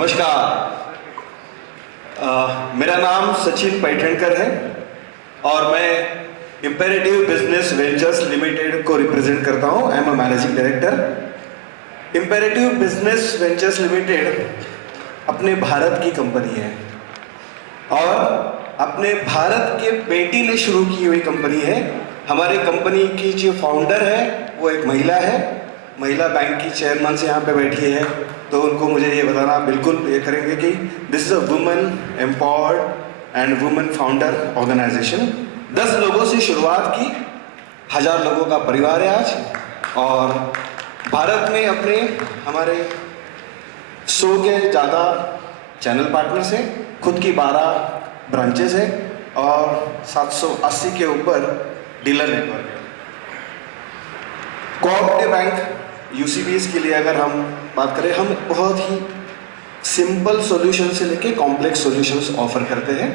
नमस्कार। मेरा नाम सचिन पैठणकर है और मैं इंपेरेटिव बिजनेस वेंचर्स लिमिटेड को रिप्रेजेंट करता हूं। I am a managing director. Imperative business ventures limited अपने भारत की कंपनी है और अपने भारत के बेटी ने शुरू की हुई कंपनी है। हमारे कंपनी की जो फाउंडर है वो एक महिला है, महिला बैंक की चेयरमैन से यहाँ पे बैठी है, तो उनको मुझे ये बताना बिल्कुल ये करेंगे कि this is a women empowered and women founder organisation. 10 लोगों से शुरुआत की, 1000 लोगों का परिवार है आज और भारत में अपने हमारे 100 के ज़्यादा चैनल पार्टनर्स हैं, खुद की 12 ब्रांचेस है और 780 के ऊपर डीलर नेटवर्क है। कोऑपरेटिव बैंक यूसीबीएस के लिए अगर हम बात करें, हम बहुत ही सिंपल सॉल्यूशन से लेके कॉम्प्लेक्स सॉल्यूशंस ऑफर करते हैं।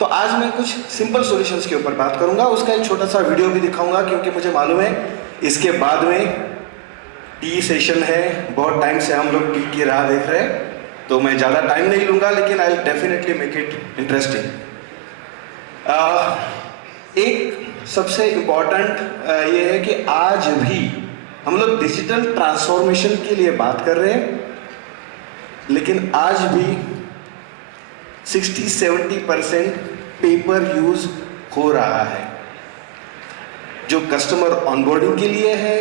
तो आज मैं कुछ सिंपल सॉल्यूशंस के ऊपर बात करूंगा, उसका एक छोटा सा वीडियो भी दिखाऊंगा क्योंकि मुझे मालूम है इसके बाद में टी सेशन है, बहुत टाइम से हम लोग टी की राह देख रहे हैं, तो मैं ज़्यादा टाइम नहीं लूँगा लेकिन I will definitely make it interesting. एक सबसे इम्पॉर्टेंट ये है कि आज भी हम लोग डिजिटल ट्रांसफॉर्मेशन के लिए बात कर रहे हैं, लेकिन आज भी 60-70% पेपर यूज हो रहा है। जो कस्टमर ऑनबोर्डिंग के लिए है,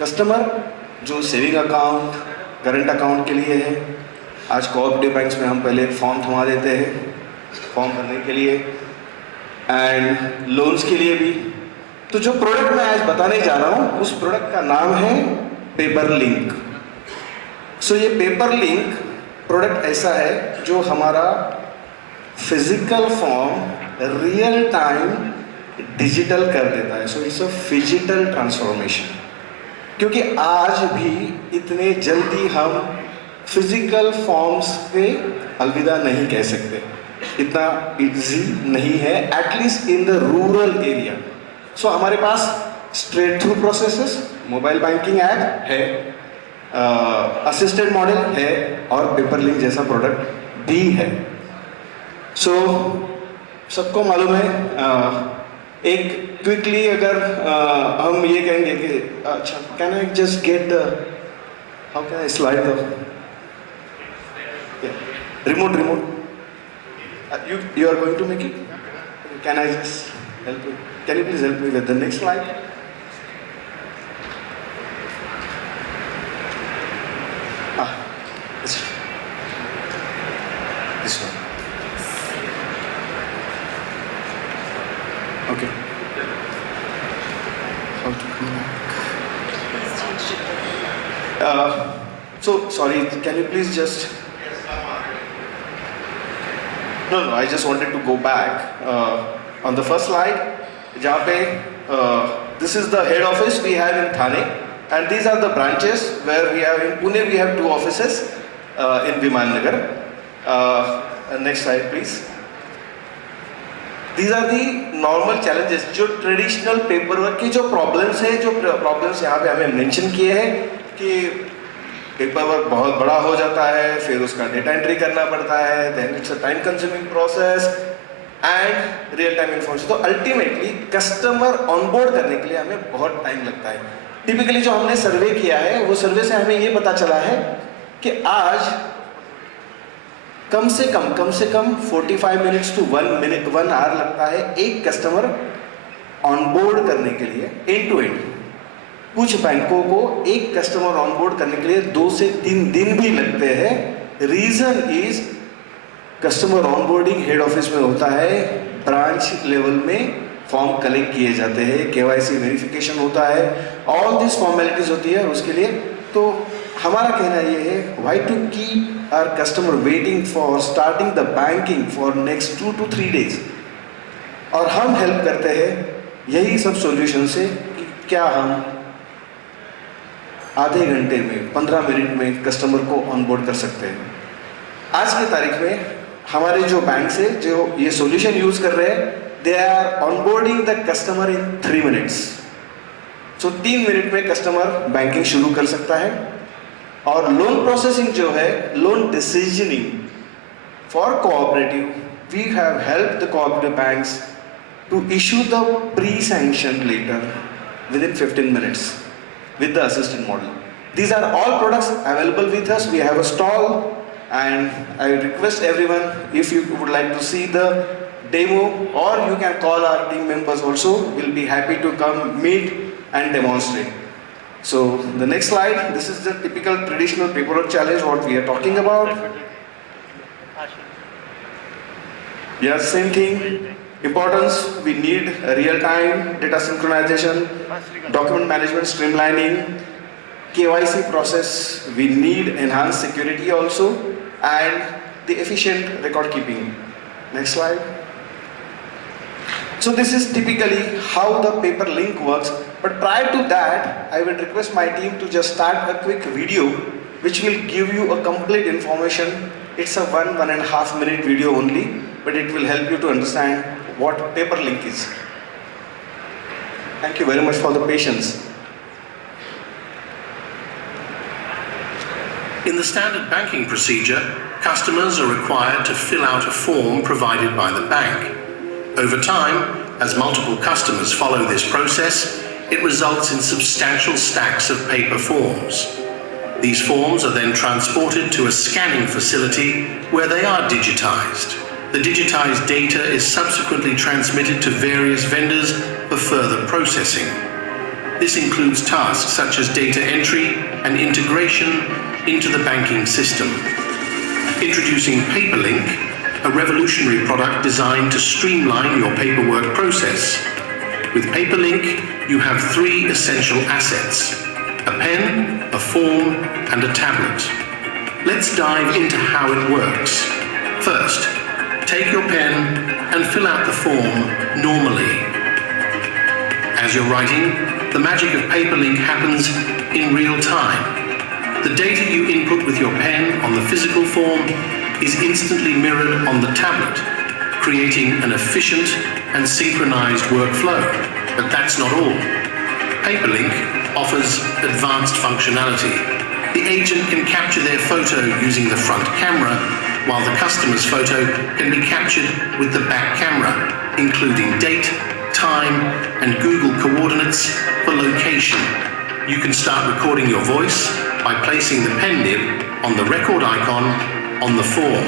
कस्टमर जो सेविंग अकाउंट, करंट अकाउंट के लिए है, आज कोऑपरेटिव बैंक्स में हम पहले एक फॉर्म थमा देते हैं फॉर्म भरने के लिए एंड लोन्स के लिए भी। तो जो प्रोडक्ट मैं आज बताने जा रहा हूँ उस प्रोडक्ट का नाम है पेपर लिंक। सो ये पेपर लिंक प्रोडक्ट ऐसा है जो हमारा physical form real time digital कर देता है। So it's a phygital transformation, क्योंकि आज भी इतने जल्दी हम फिजिकल फॉर्म्स पे अलविदा नहीं कह सकते, इतना इजी नहीं है, at least in the rural area. So हमारे पास straight through processes, mobile banking app है, असिस्टेड मॉडल है और पेपर लिंक जैसा प्रोडक्ट भी है। सो सबको मालूम है। एक क्विकली अगर हम ये कहेंगे कि अच्छा, can I just get how can I slide the remote you are going to make it? Can I just help you? Can you please help me with the next slide? This one. Okay. How to come back? So sorry, can you please just No, I just wanted to go back on the first slide. जहाँ पे this is the head office we have in Thane, and these are the branches where we have in Pune. We have 2 offices in Viman Nagar. Next slide, please. These are the normal challenges, जो traditional paper work की जो problems है, जो problems यहाँ पे हमें mention किए हैं कि पेपर वर्क बहुत बड़ा हो जाता है, फिर उसका डेटा एंट्री करना पड़ता है, then it's a time consuming process and real time information. तो अल्टीमेटली कस्टमर ऑनबोर्ड करने के लिए हमें बहुत टाइम लगता है। टिपिकली जो हमने सर्वे किया है वो सर्वे से हमें ये पता चला है कि आज कम से कम 45 मिनट्स टू 1 आवर लगता है एक कस्टमर ऑनबोर्ड करने के लिए एंड टू एंड। कुछ बैंकों को एक कस्टमर ऑनबोर्ड करने के लिए 2 से 3 दिन भी लगते हैं। Reason is customer onboarding head office में होता है, ब्रांच लेवल में फॉर्म कलेक्ट किए जाते हैं, केवाईसी वेरिफिकेशन होता है, ऑल दिस फॉर्मेलिटीज होती है उसके लिए। तो हमारा कहना ये है, why to keep our customer waiting for starting the banking for next 2 to 3 days. और हम हेल्प करते हैं यही सब सॉल्यूशन से कि क्या हम आधे घंटे में 15 मिनट में कस्टमर को ऑनबोर्ड कर सकते हैं। आज की तारीख में हमारे जो बैंक से जो ये सॉल्यूशन यूज कर रहे हैं, they are onboarding the customer in 3 minutes. So 3 minute में कस्टमर बैंकिंग शुरू कर सकता है। और लोन प्रोसेसिंग जो है, loan decisioning for cooperative, we have helped the cooperative banks to issue the pre-sanction letter within 15 minutes with the assistant model. These are all products available with us. We have a stall, and I request everyone, if you would like to see the demo, or you can call our team members also. We'll be happy to come meet and demonstrate. So the next slide, this is the typical traditional paperwork challenge what we are talking about. Yes, same thing. Importance, we need real-time data synchronization, document management streamlining, KYC process, we need enhanced security also, and the efficient record keeping. Next slide. So this is typically how the paper link works, but prior to that, I would request my team to just start a quick video which will give you a complete information. It's a 1.5 minute video only, but it will help you to understand what paper link is. Thank you very much for the patience. In the standard banking procedure, customers are required to fill out a form provided by the bank. Over time, as multiple customers follow this process, it results in substantial stacks of paper forms. These forms are then transported to a scanning facility where they are digitized. The digitized data is subsequently transmitted to various vendors for further processing. This includes tasks such as data entry and integration into the banking system. Introducing Paperlink, a revolutionary product designed to streamline your paperwork process. With Paperlink, you have 3 essential assets: a pen, a form, and a tablet. Let's dive into how it works. First, take your pen and fill out the form normally. As you're writing, the magic of Paperlink happens in real time. The data you input with your pen on the physical form is instantly mirrored on the tablet, creating an efficient and synchronized workflow. But that's not all. Paperlink offers advanced functionality. The agent can capture their photo using the front camera, while the customer's photo can be captured with the back camera, including date, time, and Google coordinates for location. You can start recording your voice by placing the pen nib on the record icon on the form.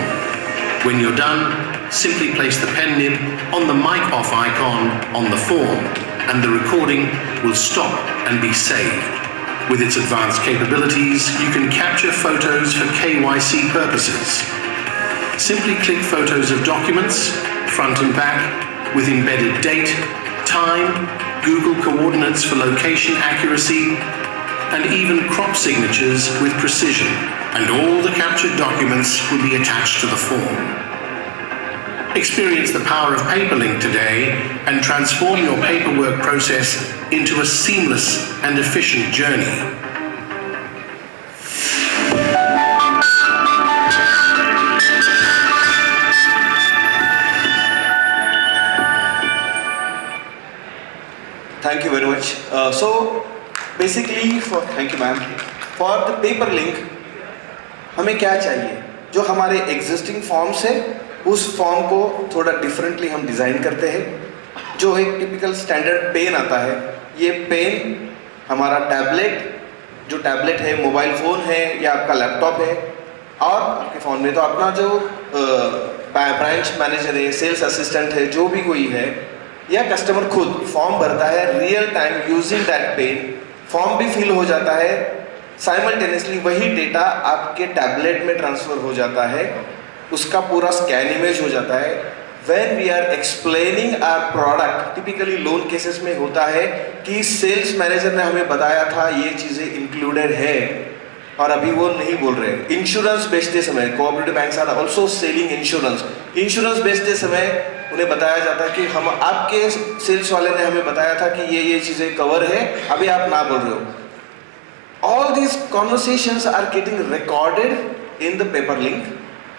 When you're done, simply place the pen nib on the mic off icon on the form, and the recording will stop and be saved. With its advanced capabilities, you can capture photos for KYC purposes. Simply click photos of documents, front and back, with embedded date, time, Google coordinates for location accuracy, and even crop signatures with precision. And all the captured documents will be attached to the form. Experience the power of Paperlink today and transform your paperwork process into a seamless and efficient journey. Thank you very much. So basically, thank you ma'am. For the paper link, हमें क्या चाहिए? जो हमारे existing forms है, उस form को थोड़ा differently हम design करते हैं. जो एक typical standard pen आता है, ये pen हमारा tablet, जो tablet है, mobile phone है या आपका laptop है, और आपके phone में तो अपना जो branch manager है, sales assistant है, जो भी कोई है, या कस्टमर खुद फॉर्म भरता है real time using that pain, form भी फिल हो जाता है, साइमल्टेनियसली वही डेटा आपके टैबलेट में ट्रांसफर हो जाता है, उसका पूरा स्कैन इमेज हो जाता है. When we are explaining our product, typically loan cases में होता है कि सेल्स मैनेजर ने हमें बताया था ये चीज़ें इंक्लूडेड है और अभी वो नहीं बोल रहे. इंश्योरेंस बेचते समय, cooperative banks are also selling insurance. Insurance बेचते समय उन्हें बताया जाता है कि हम आपके सेल्स वाले ने हमें बताया था कि ये चीज़ें कवर है, अभी आप ना बोल रहे हो. All these conversations are getting recorded in the paper link,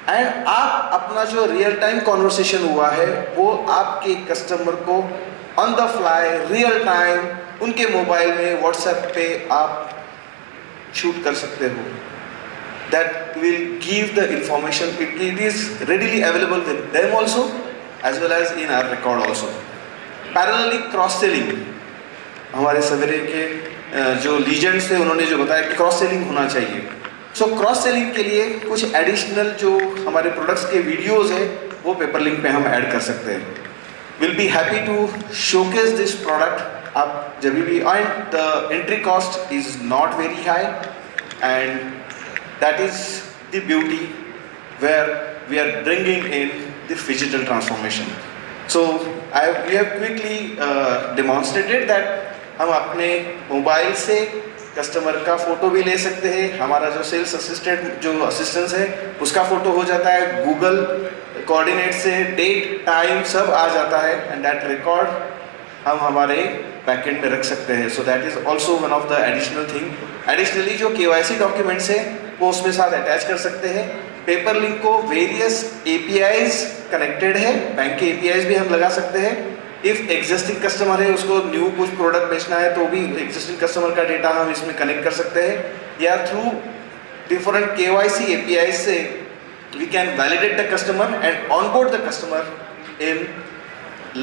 and आप अपना जो रियल टाइम कॉन्वर्सेशन हुआ है वो आपके कस्टमर को on the fly real time उनके मोबाइल में व्हाट्सएप पे आप शूट कर सकते हो. that will give the information. It is readily available with them also as well as in our record also. Parallelly cross selling, हमारे सवेरे के जो लीजेंड्स थे उन्होंने जो बताया कि क्रॉस सेलिंग होना चाहिए. सो क्रॉस सेलिंग के लिए कुछ एडिशनल जो हमारे प्रोडक्ट्स के वीडियोस है वो पेपरलिंक पे हम ऐड कर सकते हैं. Will be happy to showcase this product. आप जब भी, and the entry cost is not very high and that is the beauty where we are bringing in the digital transformation. So we have quickly demonstrated that हम अपने mobile से customer का photo भी ले सकते हैं. हमारा जो सेल्स असिस्टेंट जो असिस्टेंस है उसका फोटो हो जाता है, गूगल कोऑर्डिनेट से डेट टाइम सब आ जाता है एंड दैट रिकॉर्ड हम हमारे बैकएंड में रख सकते हैं. So that is also one of the additional thing. Additionally जो KYC डॉक्यूमेंट्स है वो उसमें साथ अटैच कर सकते हैं. पेपरलिंक को वेरियस APIs कनेक्टेड है, बैंक के APIs भी हम लगा सकते हैं. इफ एग्जिस्टिंग कस्टमर है उसको न्यू कुछ प्रोडक्ट बेचना है तो भी एग्जिस्टिंग कस्टमर का डेटा हम इसमें कनेक्ट कर सकते हैं, या थ्रू डिफरेंट KYC APIs से we can validate the customer and onboard the customer in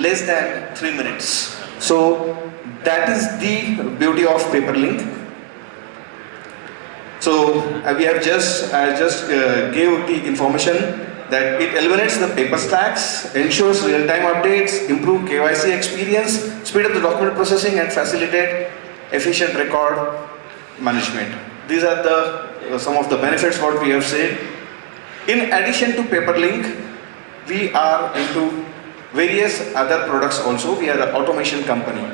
less than 3 minutes. So that is the beauty of Paperlink. So we have I just gave the information that it eliminates the paper stacks, ensures real-time updates, improve KYC experience, speed up the document processing and facilitate efficient record management. These are the some of the benefits what we have said. In addition to Paperlink, we are into various other products also. We are an automation company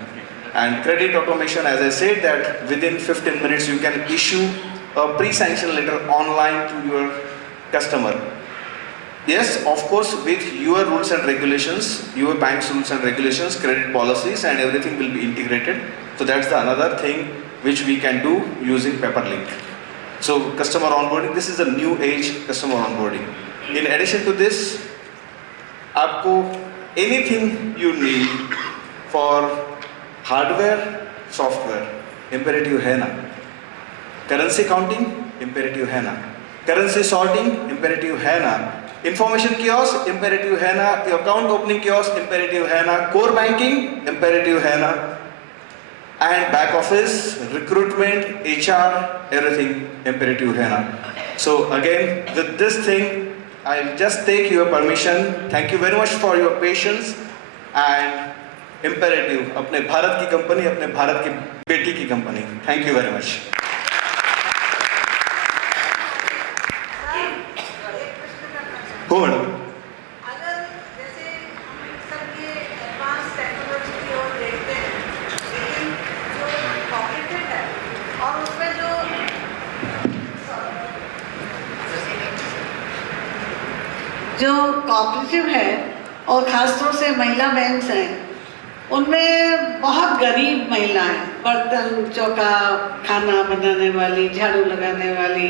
and credit automation, as I said, that within 15 minutes you can issue a pre-sanction letter online to your customer. Yes, of course, with your rules and regulations, your bank's rules and regulations, credit policies and everything will be integrated. So that's the another thing which we can do using Paperlink. So customer onboarding, this is a new age customer onboarding. In addition to this, आपको anything you need for hardware, software, imperative है ना. Currency counting, imperative है ना. Currency sorting, imperative है ना. Information kiosk, imperative है ना. Account opening kiosk, imperative है ना. Core banking, imperative है ना. And back office, recruitment, HR, everything imperative है ना. So again, with this thing, I'll just take your permission. Thank you very much for your patience. And imperative, अपने भारत की company, अपने भारत की बेटी की company. Thank you very much. हो madam. जो कोऑपरेटिव है और ख़ासतौर से महिला बैंक हैं उनमें बहुत गरीब महिलाएं, बर्तन चौका, खाना बनाने वाली, झाड़ू लगाने वाली,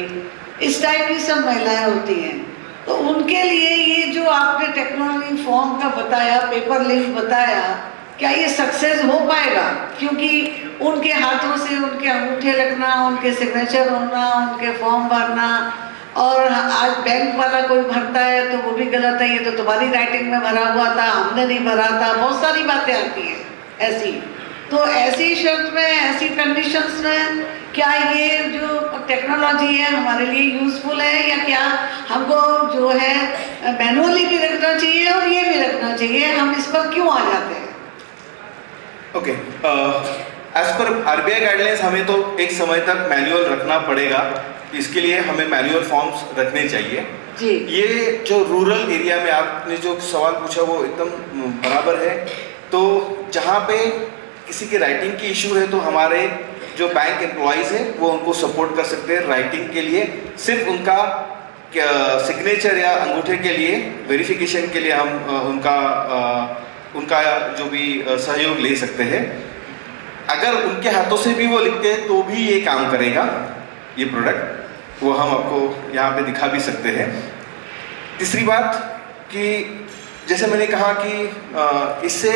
इस टाइप की सब महिलाएं होती हैं. तो उनके लिए ये जो आपने टेक्नोलॉजी फॉर्म का बताया, पेपरलिंक बताया, क्या ये सक्सेस हो पाएगा? क्योंकि उनके हाथों से उनके अंगूठे लगना, उनके सिग्नेचर होना, उनके फॉर्म भरना, और आज बैंक वाला कोई भरता है तो वो भी गलत है, ये तो तुम्हारी राइटिंग में भरा हुआ था, हमने नहीं भरा था, बहुत सारी बातें आती हैं ऐसी. तो ऐसी शर्त में, ऐसी कंडीशंस में क्या ये जो टेक्नोलॉजी है हमारे लिए यूज़फुल है, या क्या हमको जो है मैनुअली भी रखना चाहिए और ये भी रखना चाहिए? हम इस पर क्यों आ जाते हैं? Okay, as per RBI guidelines हमें तो एक समय तक मैनुअल रखना पड़ेगा. इसके लिए हमें मैनुअल फॉर्म्स रखने चाहिए जी. ये जो रूरल एरिया में आपने जो सवाल पूछा वो एकदम बराबर है. तो जहाँ पे किसी के राइटिंग की इशू है तो हमारे जो बैंक एम्प्लॉयज़ है वो उनको सपोर्ट कर सकते हैं राइटिंग के लिए. सिर्फ उनका सिग्नेचर या अंगूठे के लिए वेरिफिकेशन के लिए हम उनका जो भी सहयोग ले सकते हैं. अगर उनके हाथों से भी वो लिखते हैं तो भी ये काम करेगा ये प्रोडक्ट. वो हम आपको यहाँ पे दिखा भी सकते हैं. तीसरी बात कि जैसे मैंने कहा कि इससे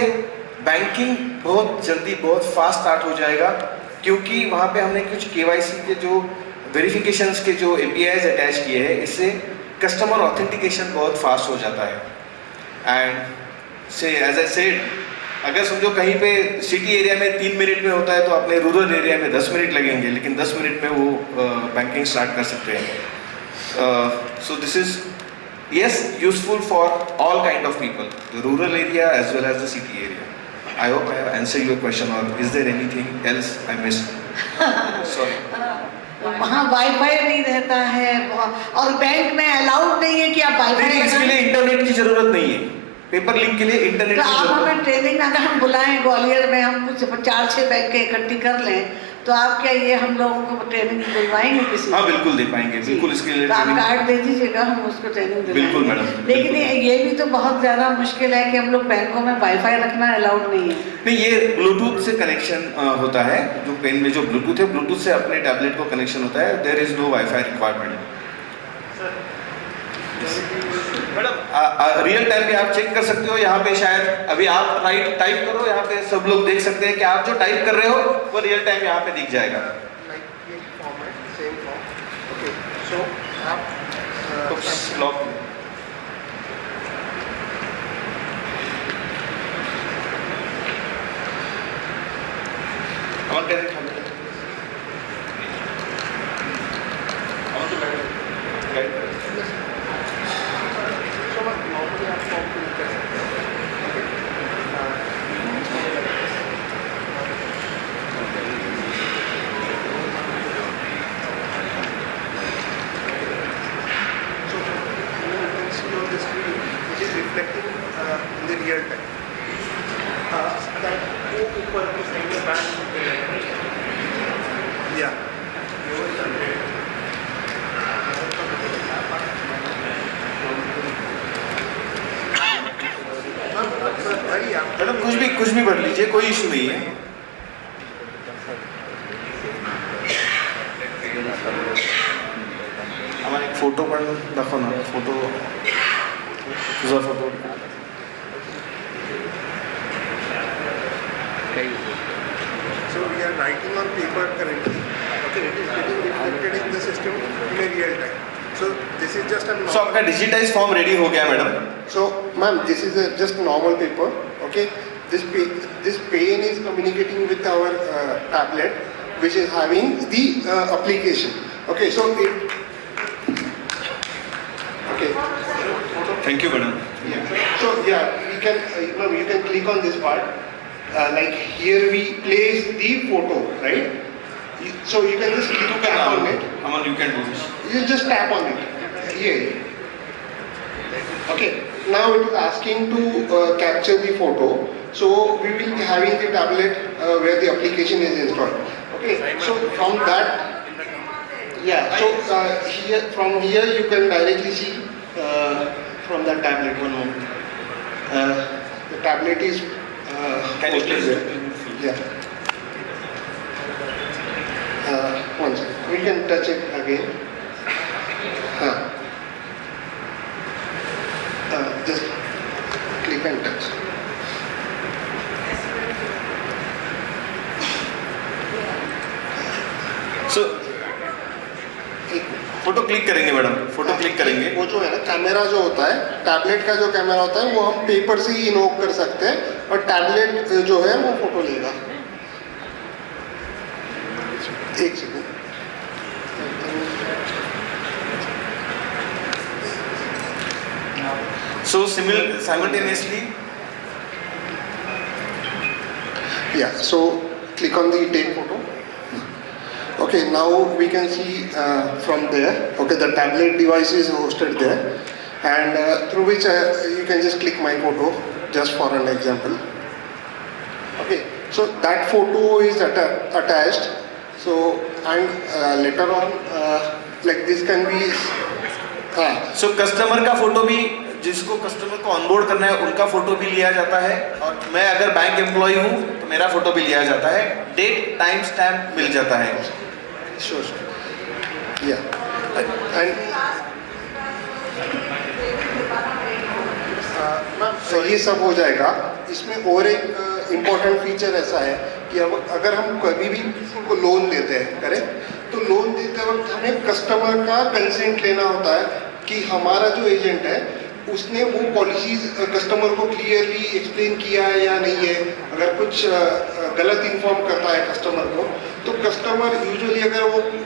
बैंकिंग बहुत जल्दी, बहुत फास्ट स्टार्ट हो जाएगा, क्योंकि वहाँ पे हमने कुछ KYC के जो वेरिफिकेशंस के जो APIs अटैच किए हैं, इससे कस्टमर ऑथेंटिकेशन बहुत फास्ट हो जाता है। एंड से एज आई सेड, अगर समझो कहीं पे सिटी एरिया में 3 मिनट में होता है तो अपने रूरल एरिया में 10 मिनट लगेंगे, लेकिन 10 मिनट में वो बैंकिंग स्टार्ट कर सकते हैं। So this is yes useful for all kind of people, the rural area as well as the city area. I hope I have answered your question, or is there anything else I missed? Sorry. वहाँ wifi नहीं रहता है और bank में allowed नहीं है कि आप नहीं, वाईफाई इसके लिए इंटरनेट की जरूरत नहीं है। पेपर लिंक के लिए इंटरनेट तो की आप जरूरत हमें ट्रेनिंग अगर हम बुलाएं ग्वालियर में, हम कुछ 4-6 बैंक इकट्ठी कर लें, तो आप क्या ये हम लोगों को ट्रेनिंग दिलवाएंगे किसी? हाँ बिल्कुल दे पाएंगे, बिल्कुल इसके लिए तो आप ट्रेनिंग। कार्ड दे दीजिएगा, हम उसको ट्रेनिंग दिलाएंगे। बिल्कुल मैडम, लेकिन बिल्कुल। ये भी तो बहुत ज़्यादा मुश्किल है कि हम लोग बैंकों में वाईफाई रखना अलाउड नहीं है। नहीं, ये ब्लूटूथ से कनेक्शन होता है, जो पेन में जो ब्लूटूथ है, ब्लूटूथ से अपने टैबलेट को कनेक्शन होता है। There is no wifi requirement. Madam real time पे आप चेक कर सकते हो, यहाँ पे शायद अभी आप टाइप करो, यहाँ पे सब लोग देख सकते हैं कि आप जो टाइप कर रहे हो वो रियल टाइम यहाँ पे दिख जाएगा। So लॉक अमन कैसे खाली अमन तो गाइड so normally आप form fill कर सकते हैं, so you can see on the screen it is reflecting in the real time. that वो ऊपर की साइड में बैक या मैडम कुछ भी भर लीजिए, कोई इशू नहीं है। हमारे एक फोटो पण दाखव ना, फोटो तुझा photo. So we are writing on paper currently. Okay, it is getting reflected in the system in a real time. So this is just a सो आपका डिजिटाइज फॉर्म रेडी हो गया madam. So, ma'am, this is just normal paper. Okay, this pen is communicating with our tablet, which is having the application. Okay, so it. Okay. Thank you madam. Yeah. So yeah, we can you can click on this part. Like here we place the photo, right? So you can just click tap on it. Aman you can do this. You just tap on it. Here. Okay. Now it is asking to capture the photo. So we will be having the tablet where the application is installed. Okay. So from that, yeah. So from here you can directly see from that tablet. One moment. The tablet is. Can you please? Yeah. One second. We can touch it again. Just click and touch. So photo click करेंगे madam, photo click करेंगे। वो जो है ना camera जो होता है, tablet का जो कैमरा होता है वो हम पेपर से ही इनवोक कर सकते हैं और टैबलेट जो है वो फोटो लेगा। एक second. So simultaneously Yeah, so click on the take photo. Okay, now we can see from there. Okay, the tablet device is hosted there, and through which you can just click my photo, just for an example. Okay, so that photo is attached. So and later on, like this can be. So customer का photo भी, जिसको customer को onboard करना है उनका photo भी लिया जाता है, और मैं अगर बैंक एम्प्लॉय हूँ तो मेरा फोटो भी लिया जाता है, डेट टाइम स्टैम्प मिल जाता है। Sure. Yeah. And तो ये सब हो जाएगा। इसमें और एक इम्पोर्टेंट फीचर ऐसा है कि अब अगर हम कभी भी किसी को लोन देते हैं, करेक्ट, तो लोन देते करते वक्त हमें कस्टमर का कंसेंट लेना होता है कि हमारा जो एजेंट है उसने वो पॉलिसीज कस्टमर को क्लियरली एक्सप्लेन किया है या नहीं है। अगर कुछ गलत इन्फॉर्म करता है कस्टमर को, तो कस्टमर यूजुअली अगर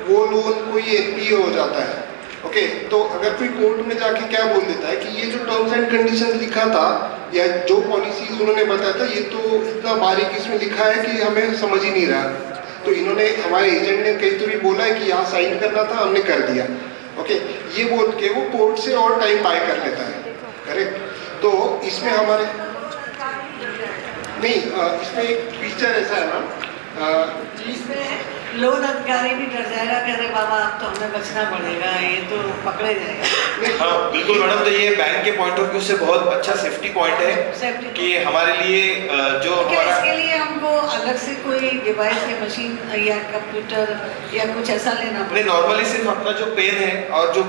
वो लोन कोई एनपीए हो जाता है, ओके, तो अगर कोई कोर्ट में जाके क्या बोल देता है कि ये जो टर्म्स एंड कंडीशन लिखा था या जो पॉलिसीज उन्होंने बताया था, ये तो इतना बारीक इसमें लिखा है कि हमें समझ ही नहीं रहा। तो इन्होंने, हमारे एजेंट ने कई तो भी बोला है कि यहाँ साइन करना था, हमने कर दिया, ओके, ये बोल के वो कोर्ट से और टाइम बाय कर लेता है, करेक्ट। तो इसमें हमारे नहीं, इसमें एक फीचर ऐसा है ना, इसमें लोन अधिकारी भी डर जाएगा कि अरे बाबा अब तो हमें बचना पड़ेगा, ये तो पकड़े जाएगा। हाँ बिल्कुल मैडम, तो ये बैंक के पॉइंट ऑफ व्यू से बहुत अच्छा सेफ्टी पॉइंट है Safety कि हमारे लिए जो क्या हमारा इसके लिए हमको अलग से कोई डिवाइस या मशीन या कंप्यूटर या कुछ ऐसा लेना नहीं, पड़ेगा? नॉर्मली सिर्फ अपना जो पेन है और जो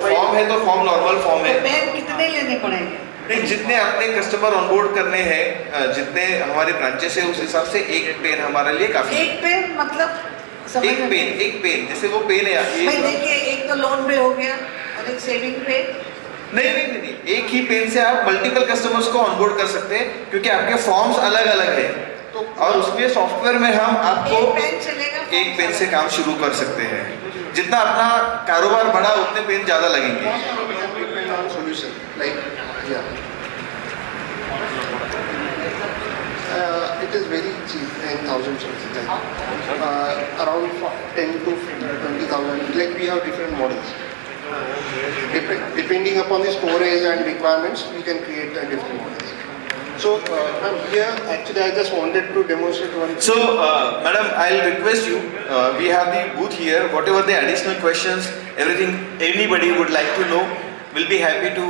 फॉर्म है, तो फॉर्म नॉर्मल फॉर्म है। तो पेन कितने लेने पड़ेंगे? नहीं, जितने अपने कस्टमर ऑनबोर्ड करने हैं, जितने हमारे ब्रांचेस है, उस हिसाब से एक पेन हमारे लिए काफी है। एक पेन मतलब समझ में नहीं। एक पेन जैसे वो पेन है भाई देखिए, एक तो लोन पे हो गया और एक सेविंग पे। नहीं, एक ही पेन से आप मल्टीपल कस्टमर्स को ऑनबोर्ड कर सकते हैं, क्योंकि आपके फॉर्म्स अलग अलग है, तो और उसमें सॉफ्टवेयर में हम आपको एक पेन चलेगा? एक पेन से काम शुरू कर सकते हैं। जितना अपना कारोबार बढ़ा उतने पेन ज्यादा लगेंगे। depend on solution, like, yeah. It is very cheap in thousands of like, around 10 to 20,000. Like we have different models. Depending upon the storage and requirements, we can create different models. So, here actually I just wanted to demonstrate one. So, madam, I'll request you. We have the booth here. Whatever the additional questions, everything anybody would like to know, we'll be happy to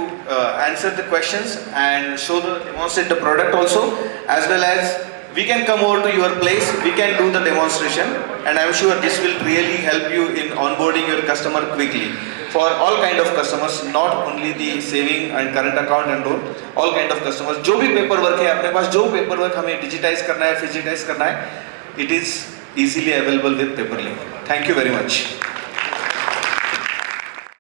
answer the questions and demonstrate the product also, as well as we can come over to your place. We can do the demonstration, and I'm sure this will really help you in onboarding your customer quickly. For all kind of customers, not only the saving and current account and loan, all kind of customers. जो भी paper work है अपने पास, जो paper work हमें digitise करना है, फिजिटाइज करना है, it is easily available with Paperlink. Thank you very much.